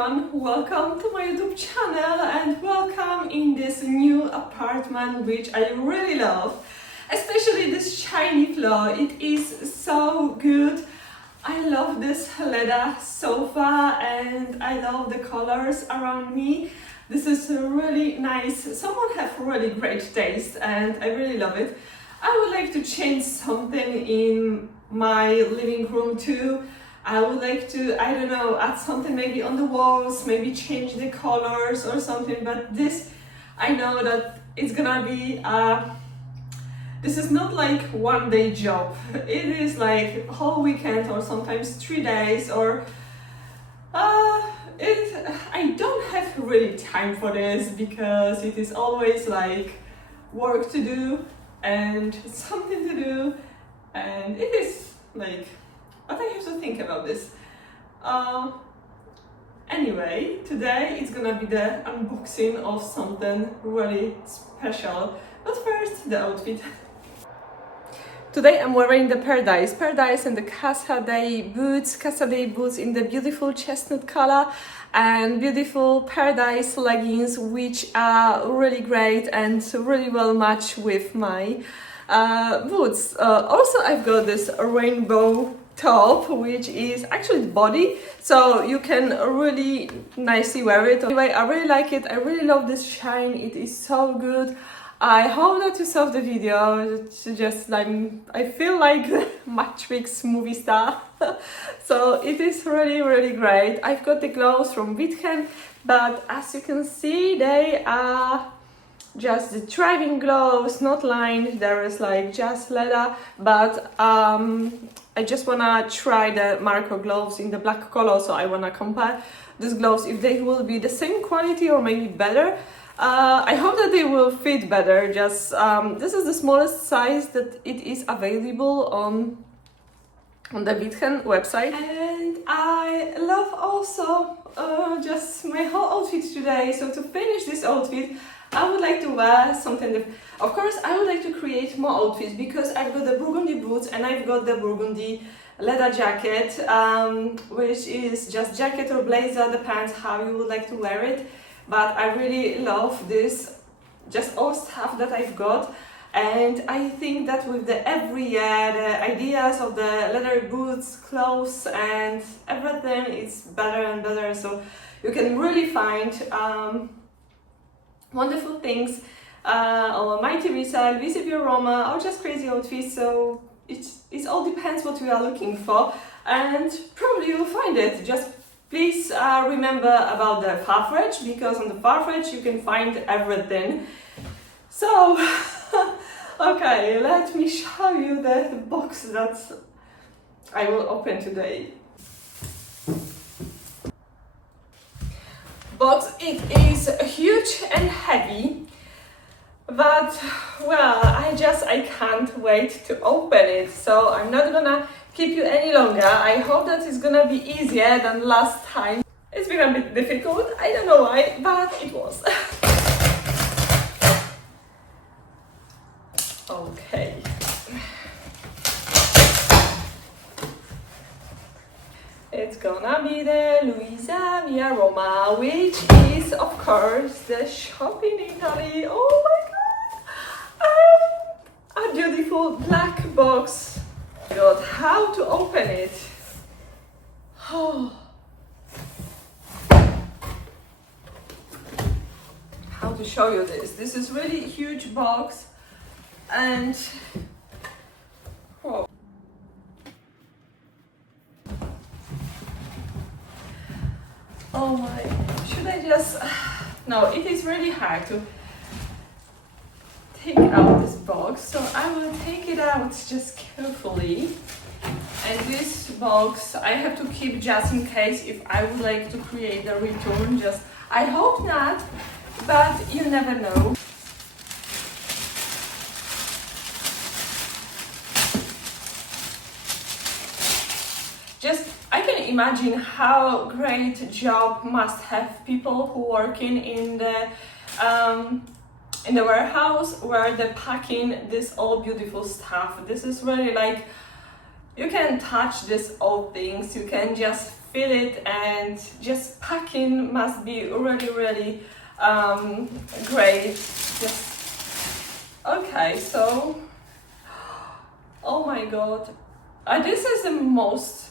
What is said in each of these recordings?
everyone, welcome to my YouTube channel and welcome in this new apartment which I really love. Especially this shiny floor, it is so good. I love this leather sofa and I love the colors around me. This is really nice. Someone have really great taste and I really love it. I would like to change something in my living room too. I would like to, I don't know, add something maybe on the walls, maybe change the colors or something, but this, I know that it's gonna be, this is not like one day job. It is like whole weekend or sometimes 3 days or, I don't have really time for this because it is always like work to do and something to do and it is like, but I have to think about this. Anyway, today it's gonna be the unboxing of something really special. But first, the outfit. Today I'm wearing the Paradise and the Casadei boots in the beautiful chestnut color and beautiful Paradise leggings which are really great and really well matched with my boots. Also I've got this rainbow top which is actually the body, so you can really nicely wear it. Anyway, I really like it. I really love this shine. It is so good. I hope that you saw the video. It's just like I feel like the Matrix movie star. So it is really great. I've got the gloves from Witchen, but as you can see they are just the driving gloves, not lined. There is like just leather, but I just wanna try the Marco gloves in the black color, so I wanna compare these gloves if they will be the same quality or maybe better. I hope that they will fit better. Just this is the smallest size that it is available on the Witchen website, and I love also just my whole outfit today. So to finish this outfit, I would like to wear something different. Of course, I would like to create more outfits because I've got the burgundy boots and I've got the burgundy leather jacket, which is just jacket or blazer, depends how you would like to wear it. But I really love this, just all stuff that I've got. And I think that with the every year, the ideas of the leather boots, clothes and everything is better and better. So you can really find wonderful things on my TV site, Luisaviaroma, or just crazy outfits. So it all depends what you are looking for, and probably you'll find it. Just please remember about the Fringe, because on the Fringe you can find everything. So okay, let me show you the box that I will open today. Box, it is huge and heavy, but well, I can't wait to open it, so I'm not gonna keep you any longer. I hope that it's gonna be easier than last time. It's been a bit difficult, I don't know why, but it was. Okay. It's gonna be the Luisaviaroma, which is, of course, the shop in Italy. Oh my god! A beautiful black box. God, how to open it? Oh. How to show you this? This is really huge box, and oh. Oh my, should I just, no, it is really hard to take out this box, so I will take it out just carefully. And this box I have to keep just in case if I would like to create a return. Just, I hope not, but you never know. Just, I can imagine how great job must have people who working in the warehouse where they're packing this all beautiful stuff. This is really like, you can touch these old things, you can just feel it, and just packing must be really great. Okay, so oh my god, this is the most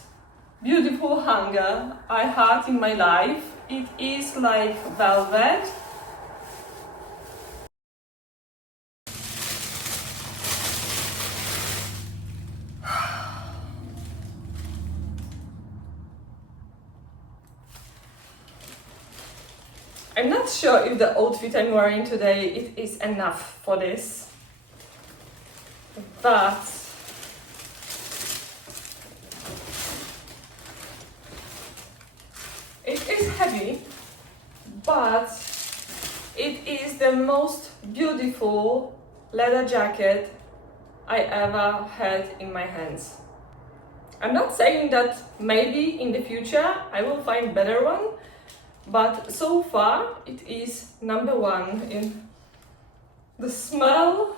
beautiful hanger I had in my life. It is like velvet. I'm not sure if the outfit I'm wearing today it is enough for this, but it is heavy, but it is the most beautiful leather jacket I ever had in my hands. I'm not saying that maybe in the future I will find better one, but so far it is number one in the smell,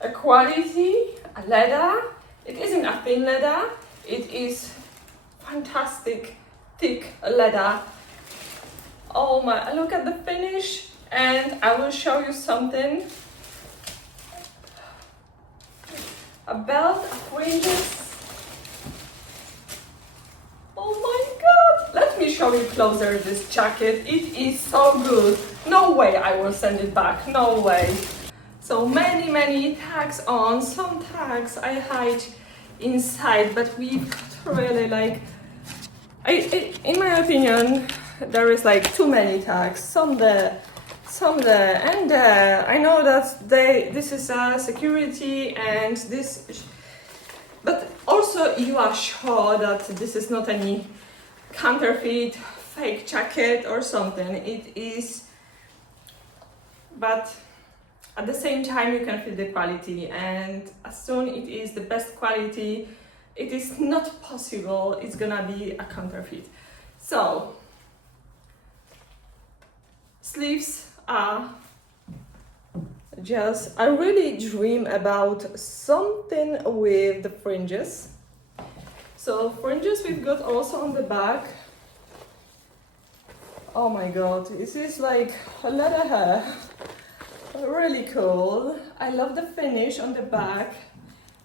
a quality, a leather. It isn't a thin leather, it is fantastic thick leather. Oh my, look at the finish, and I will show you something. A belt, a fringes. Oh my god! Let me show you closer this jacket. It is so good. No way I will send it back. No way. So many tags on. Some tags I hide inside, but we've got really like, in my opinion, there is like too many tags. Some there, and I know that this is a security and this, but also you are sure that this is not any counterfeit fake jacket or something. It is, but at the same time you can feel the quality, and as soon it is the best quality, it is not possible it's gonna be a counterfeit. So sleeves are just, I really dream about something with the fringes. So fringes we've got also on the back. Oh my god, this is like a leather hair. Really cool. I love the finish on the back.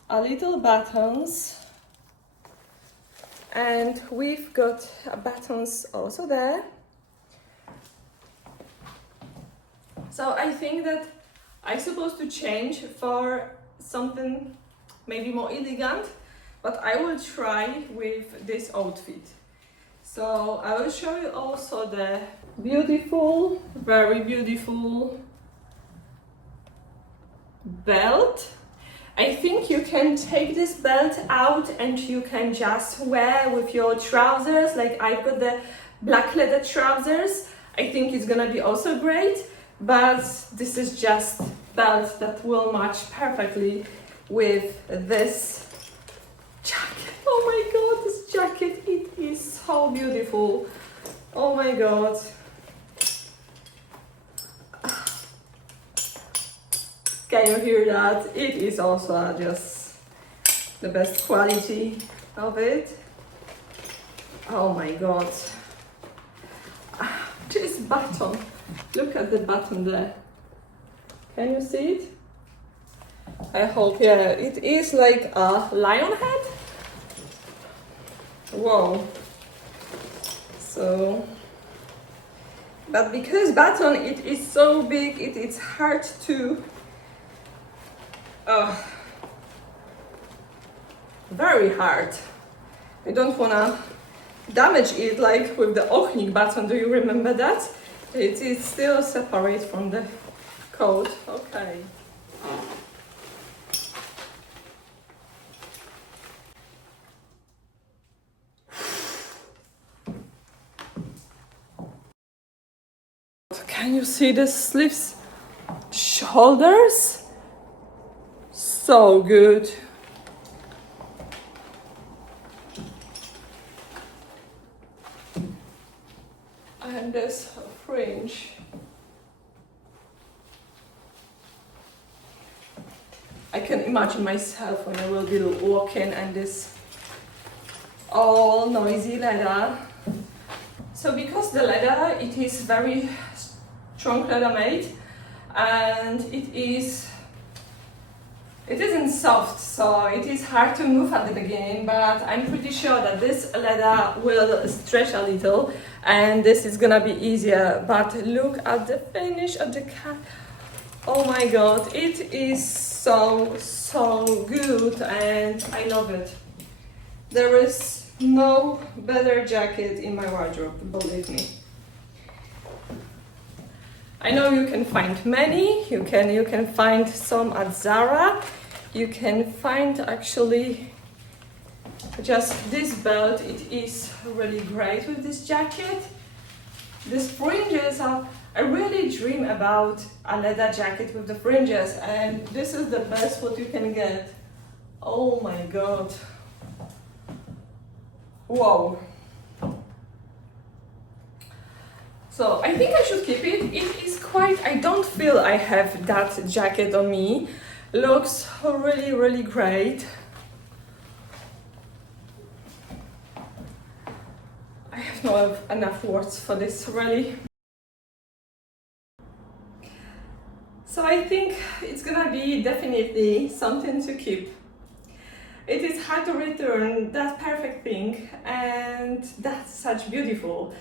A little buttons. And we've got buttons also there. So I think that I'm supposed to change for something maybe more elegant, but I will try with this outfit. So I will show you also the beautiful, very beautiful belt. I think you can take this belt out and you can just wear with your trousers. Like I've got the black leather trousers. I think it's gonna be also great, but this is just belt that will match perfectly with this jacket. Oh my god, this jacket, it is so beautiful. Oh my god. Can you hear that? It is also just the best quality of it. Oh my god. This button. Look at the button there. Can you see it? I hope, yeah. It is like a lion head. Whoa. So, but because button it is so big, it is hard to very hard. I don't wanna damage it like with the Ochnik button. Do you remember that? It is still separate from the coat. Okay. Can you see the sleeves, shoulders? So good. And this fringe. I can imagine myself when I will be walking and this all noisy leather. So because the leather, it is very strong leather made, and it isn't soft, so it is hard to move at the beginning, but I'm pretty sure that this leather will stretch a little and this is gonna be easier. But look at the finish of the cut. Oh my god, it is so good and I love it. There is no better jacket in my wardrobe, believe me. I know you can find many, you can find some at Zara, you can find actually just this belt. It is really great with this jacket. These fringes are, I really dream about a leather jacket with the fringes, and this is the best what you can get. Oh my god. Wow. So I think I should keep it. It is quite, I don't feel I have that jacket on me. Looks really great. I have not enough words for this, really. So I think it's gonna be definitely something to keep. It is hard to return that perfect thing, and that's such beautiful.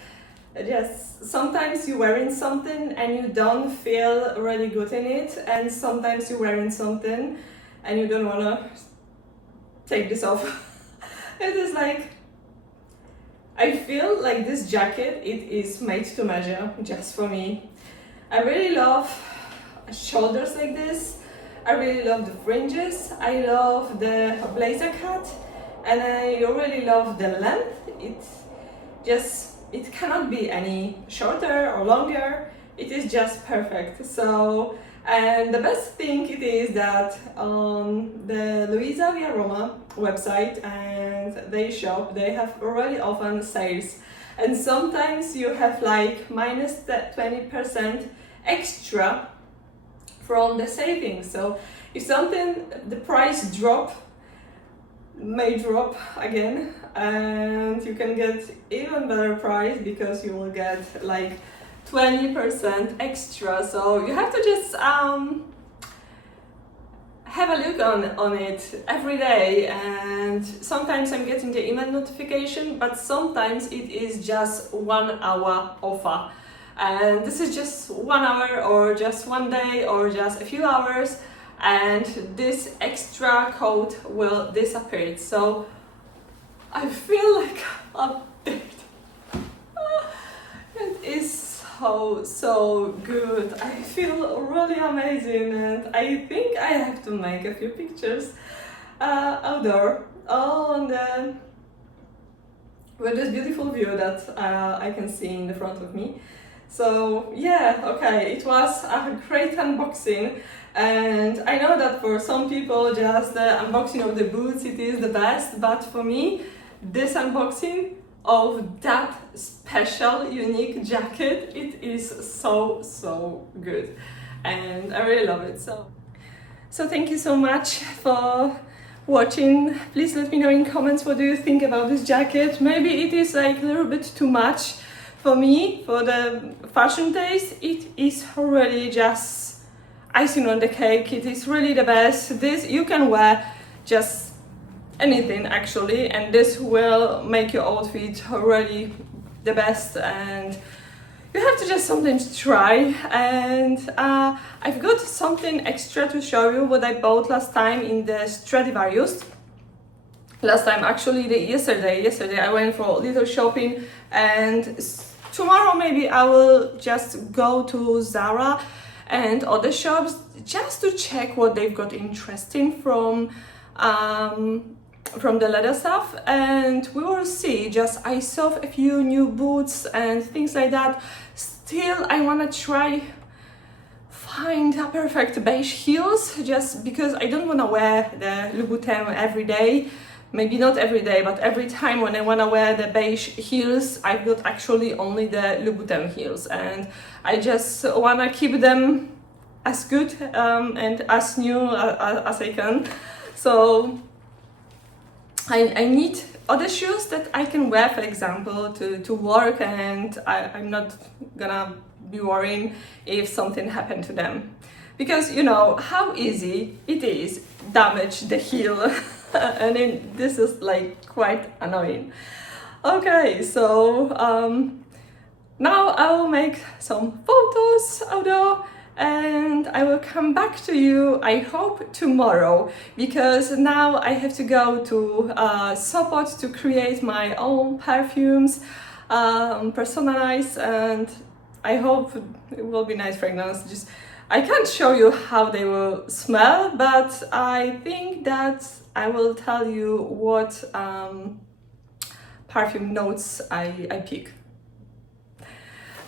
Just sometimes you're wearing something and you don't feel really good in it, and sometimes you're wearing something and you don't wanna take this off. It is like, I feel like this jacket, it is made to measure just for me. I really love shoulders like this. I really love the fringes. I love the blazer cut, and I really love the length. It cannot be any shorter or longer. It is just perfect. So, and the best thing it is that on the Luisaviaroma website and they shop, they have really often sales. And sometimes you have like minus 20% extra from the savings. So if something, the price may drop again, and you can get even better price because you will get like 20% extra. So you have to just have a look on it every day, and sometimes I'm getting the email notification, but sometimes it is just 1 hour offer, and this is just 1 hour or just 1 day or just a few hours, and this extra code will disappear. So I feel like I'm dead. It is so good. I feel really amazing, and I think I have to make a few pictures outdoor on the with this beautiful view that I can see in the front of me. So yeah, okay, it was a great unboxing, and I know that for some people just the unboxing of the boots it is the best, but for me this unboxing of that special unique jacket, it is so good and I really love it. So thank you so much for watching. Please let me know in comments what do you think about this jacket. Maybe it is like a little bit too much for me for the fashion taste. It is really just icing on the cake. It is really the best. This you can wear just anything actually, and this will make your outfit really the best, and you have to just something to try. And I've got something extra to show you what I bought last time in the Stradivarius. Last time, actually yesterday I went for a little shopping, and tomorrow maybe I will just go to Zara and other shops just to check what they've got interesting from the leather stuff, and we will see. Just I saw a few new boots and things like that. Still I want to try find a perfect beige heels, just because I don't want to wear the Louboutin every day. Maybe not every day, but every time when I want to wear the beige heels, I've got actually only the Louboutin heels, and I just want to keep them as good and as new as I can. So I need other shoes that I can wear, for example, to work, and I'm not gonna be worrying if something happened to them. Because you know how easy it is damage the heel and then this is like quite annoying. Okay, so now I will make some photos outdoor and I will come back to you, I hope tomorrow, because now I have to go to Sopot to create my own perfumes, personalized, and I hope it will be nice fragrance. Just I can't show you how they will smell, but I think that I will tell you what perfume notes I pick.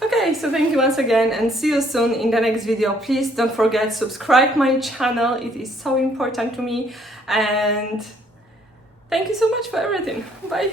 Okay, so thank you once again and see you soon in the next video. Please don't forget subscribe my channel, it is so important to me, and thank you so much for everything. Bye!